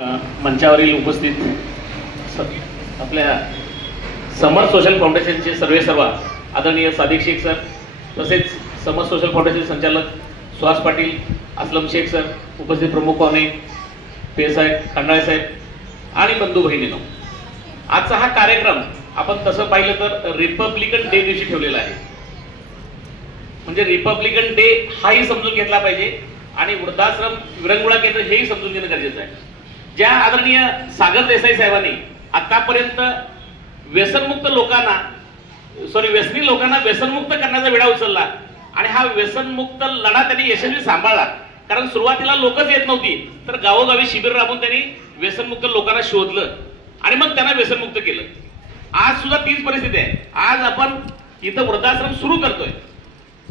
मंचावरील उपस्थित आपल्या समर सोशल फाउंडेशनचे सर्वेसर्वा आदरणीय सादिक शेख सर, तसेच समर सोशल फाउंडेशन संचालक सुहास पाटील, असलम शेख सर, उपस्थित प्रमुख पाहुणे पे साहेब, खंडाळे साहेब आणि बंधू भगिनींनो, आजचा हा कार्यक्रम आपण तसं पाहिलं तर रिपब्लिकन डे दिवशी ठेवलेला आहे. म्हणजे रिपब्लिकन डे हाही समजून घेतला पाहिजे आणि वृद्धाश्रम विरंगुळा केंद्र हेही समजून घेणं गरजेचं आहे. ज्या आदरणीय सागर देसाई साहेबांनी आतापर्यंत व्यसनमुक्त लोकांना व्यसनी लोकांना व्यसनमुक्त करण्याचा विडा उचलला आणि हा व्यसनमुक्त लढा त्यांनी यशस्वी सांभाळला. कारण सुरुवातीला लोकच येत नव्हती, तर गावोगावी शिबिर राबवून त्यांनी व्यसनमुक्त लोकांना शोधलं आणि मग त्यांना व्यसनमुक्त केलं. आज सुद्धा तीच परिस्थिती आहे. आज आपण इथं वृद्धाश्रम सुरू करतोय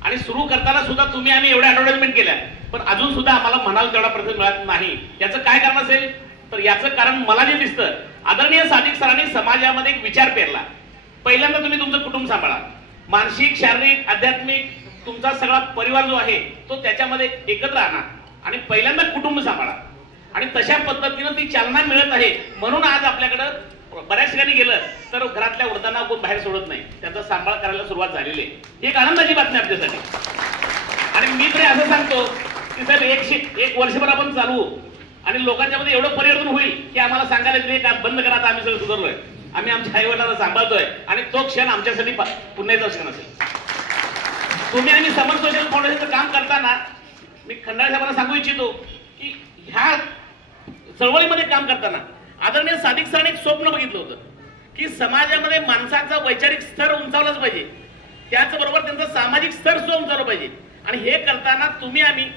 आणि सुरू करताना सुद्धा तुम्ही आम्ही एवढ्या ऍडव्हर्टाइजमेंट केल्या, पण अजून सुद्धा आम्हाला म्हणाल तेवढा प्रतिसाद मिळत नाही. याचं काय कारण असेल तर याचं कारण मला जे दिसतं, आदरणीय सादिक सरांनी समाजामध्ये एक विचार पेरला. पहिल्यांदा तुम्ही तुमचं कुटुंब सांभाळा, मानसिक, शारीरिक, आध्यात्मिक तुमचा सगळा परिवार जो आहे तो त्याच्यामध्ये एकत्र आणा आणि पहिल्यांदा कुटुंब सांभाळा. आणि तशा पद्धतीनं ती चालना मिळत आहे. म्हणून आज आपल्याकडं बऱ्याच ठिकाणी गेलं तर घरातल्या वृद्धांना कोण बाहेर सोडत नाही, त्यांचा सांभाळ करायला सुरुवात झालेली आहे. ही एक आनंदाची बातमी आपल्यासाठी. आणि मी तरी असं सांगतो की साहेब एक वर्षभर आपण चालवू आणि लोकांच्या मध्ये एवढं परिवर्तन होईल की आम्हाला सांगायला तरी काम बंद करा, आता आम्ही सगळं सुधारलोय, आम्ही आमच्या आई वडिलांना सांभाळतोय आणि तो क्षण आमच्यासाठी पुण्याचा क्षण असेल. तुम्ही आणि समर सोशल फाउंडेशनचं काम करताना मी खंडाळे साहेबांना सांगू इच्छितो की ह्या चळवळीमध्ये काम करताना आदरणीय सादिक सरांनी एक स्वप्न बघितलं होतं की समाजामध्ये माणसाचा वैचारिक स्तर उंचावलाच पाहिजे, त्याचबरोबर त्यांचा सामाजिक स्तर सुद्धा उंचावला पाहिजे. आणि हे करताना तुम्ही आम्ही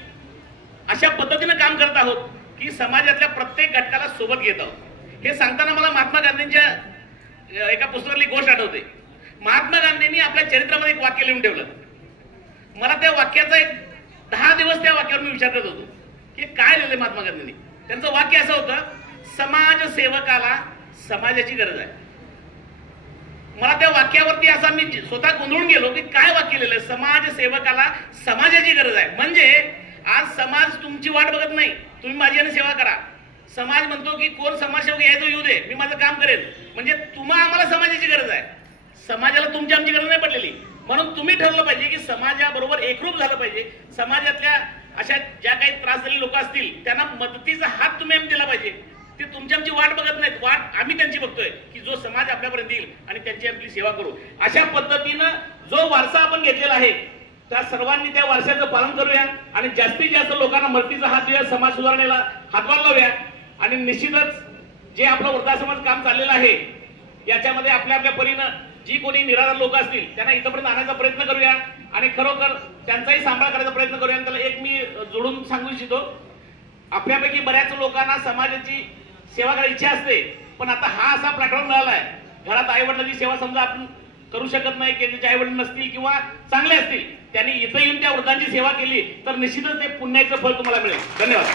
अशा पद्धतीनं काम करत आहोत की समाजातल्या प्रत्येक घटकाला सोबत घेत आहोत. हे सांगताना मला महात्मा गांधींच्या एका पुस्तकातली गोष्ट आठवते. महात्मा गांधींनी आपल्या चरित्रामध्ये एक वाक्य लिहून ठेवलं. मला त्या वाक्याचा एक 10 दिवस त्या वाक्यावर मी विचार करत होतो की काय लिहिलंय महात्मा गांधींनी. त्यांचं वाक्य असं होतं, समाजसेवकाला समाजाची गरज आहे. मला त्या वाक्यावरती असा मी स्वतः गोंधळून गेलो की काय वाक्य लिहिलंय, समाजसेवकाला समाजाची गरज आहे. म्हणजे आज समाज तुमची वाट बघत नाही, तुम्ही माझी आणि सेवा करा. समाज म्हणतो की कोण समाजसेवक यायचं येऊ दे, मी माझं काम करेन. म्हणजे तुम्हाला आम्हाला समाजाची गरज आहे, समाजाला तुमची आमची गरज नाही पडलेली. म्हणून तुम्ही ठरवलं पाहिजे की समाजाबरोबर एकरूप झालं पाहिजे. समाजातल्या अशा ज्या काही त्रासलेली लोक असतील त्यांना मदतीचा हात तुम्ही आम्ही दिला पाहिजे. ते तुमची आमची वाट बघत नाहीत, वाट आम्ही त्यांची बघतोय की जो समाज आपल्यापर्यंत येईल आणि त्यांची आपली सेवा करू. अशा पद्धतीनं जो वारसा आपण घेतलेला आहे त्या सर्वांनी त्या वारशाचं पालन करूया आणि जास्तीत जास्त लोकांना मदतीचा हात देऊया, समाज सुधारणेला हातभार लावूया. आणि निश्चितच जे आपलं वृद्धाश्रमाचं काम चाललेलं आहे याच्यामध्ये आपल्या आपल्या परीनं जी कोणी निराधार लोक असतील त्यांना इथपर्यंत आणायचा प्रयत्न करूया आणि खरोखर त्यांचाही सांभाळ करायचा प्रयत्न करूया. त्याला एक मी जोडून सांगू इच्छितो, आपल्यापैकी बऱ्याच लोकांना समाजाची सेवा करायची इच्छा असते, पण आता हा असा प्लॅटफॉर्म मिळाला आहे, घरात आई वडिलांची सेवा समजा आपण करू शकत नाही, की त्यांचे आई वडील नसतील किंवा चांगले असतील, त्यांनी इथं येऊन त्या वृद्धांची सेवा केली तर निश्चितच ते पुण्याचं फळ तुम्हाला मिळेल. धन्यवाद.